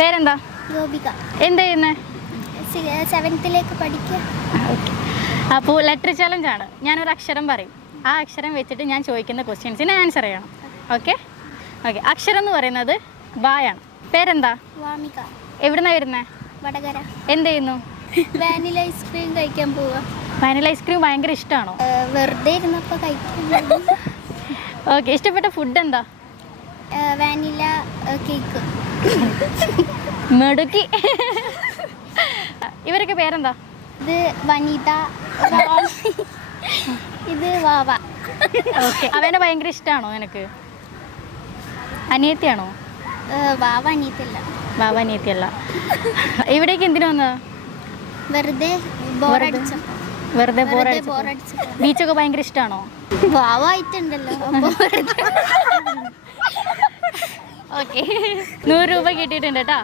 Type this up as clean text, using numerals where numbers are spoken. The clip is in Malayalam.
പേരെന്താ? ഗോപിക. എന്ത് ചെയ്യുന്നേ? 7th പഠിക്കുക. ഓക്കെ. അപ്പോൾ ലെറ്റർ ചലഞ്ച് ആണ്. ഞാനൊരു അക്ഷരം പറയും. ആ അക്ഷരം വെച്ചിട്ട് ഞാൻ ചോദിക്കുന്ന ക്വസ്റ്റ്യൻസിന് ആൻസർ ചെയ്യണം. Okay okay. അക്ഷരം എന്ന് പറയുന്നത് ബായാണ്. പേരെന്താ? വാമിക. എവിടുന്നാണ് വരുന്നത്? വടകര. എന്ത് ചെയ്യുന്നു? വാനില ഐസ്ക്രീം കഴിക്കാൻ പോവുക. വാനില ഐസ്ക്രീം ഭയങ്കര ഇഷ്ടമാണോ? വെറുതെ ഇരുന്നപ്പോൾ കഴിക്കാൻ. ഓക്കെ. ഇഷ്ടപ്പെട്ട ഫുഡ് എന്താ? Vanilla cake. മെടുക്കി. ഇവരൊക്കെ പേരെന്താ? ഇത് വനിത. ഇത് വാവ. ഓക്കെ. അവനെ ഭയങ്കര ഇഷ്ടമാണോ നിനക്ക്? അനിയത്തിയാണോ? വാവ അനിയത്തില്ല. ബാബ അനിയത്തിയല്ല. ഇവിടേക്ക് എന്തിനു വന്നത്? വെറുതെ ബോറടിച്ച. വെറുതെ ബോറടിച്ച. ബീച്ചൊക്കെ ഭയങ്കര ഇഷ്ടമാണോ? വാവ ആയിട്ടുണ്ടല്ലോ. ഓക്കെ. 100 രൂപ കിട്ടിയിട്ടുണ്ട് കേട്ടോ.